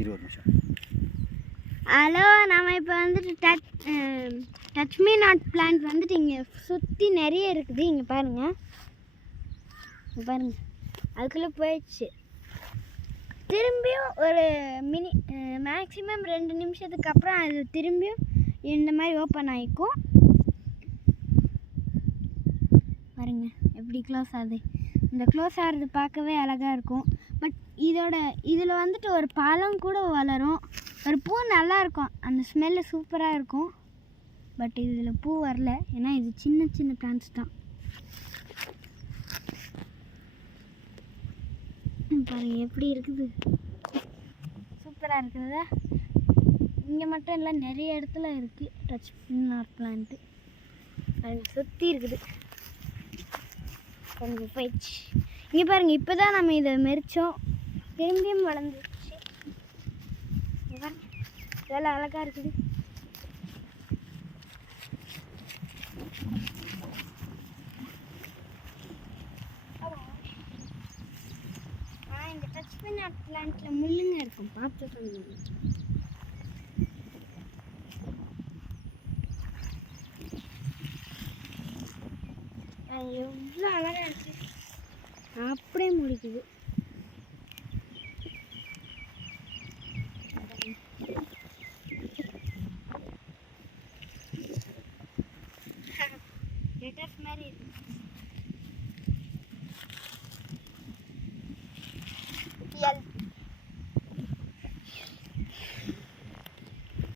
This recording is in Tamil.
20 நிமிஷம். ஹலோ, நம்ம இப்போ வந்துட்டு டச் மீ நாட் பிளான்ட் வந்துட்டு இங்கே சுற்றி நிறைய இருக்குது. இங்கே பாருங்கள், அதுக்குள்ளே போயிடுச்சு. திரும்பியும் ஒரு மேக்ஸிமம் 2 நிமிஷத்துக்கு அப்புறம் அது திரும்பியும் இந்த மாதிரி ஓப்பன் ஆகிக்கும். பாருங்க எப்படி க்ளோஸ் ஆகுது. இந்த க்ளோஸ் ஆகிறது பார்க்கவே அழகாக இருக்கும். பட் இதில் வந்துட்டு ஒரு பழம் கூட வளரும், ஒரு பூ நல்லாயிருக்கும், அந்த ஸ்மெல்லு சூப்பராக இருக்கும். பட் இதில் பூ வரல, ஏன்னா இது சின்ன சின்ன பிளான்ட்ஸ் தான். பாருங்கள் எப்படி இருக்குது, சூப்பராக இருக்குதா. இங்கே மட்டும் இல்லை, நிறைய இடத்துல இருக்குது டச் மீ நாட் பிளான்ட்டு. பாருங்கள் சுற்றி இருக்குது. கொஞ்சம் போயிடுச்சு. இங்கே பாருங்கள், இப்போ தான் நம்ம இதை மெரிச்சோம், திரும்பியும் வளர்ந்துச்சு. இதெல்லாம் அழகாக இருக்குது. இந்த டச் மீ நாட் பிளான்ட்டில் முள்ளுங்க இருக்கும், பார்த்து சொல்லுங்க. எவ்வளோ அழகாக இருக்குது, அப்படியே முடிக்குது. லெட்டர்ஸ் மாதிரி இருக்கு.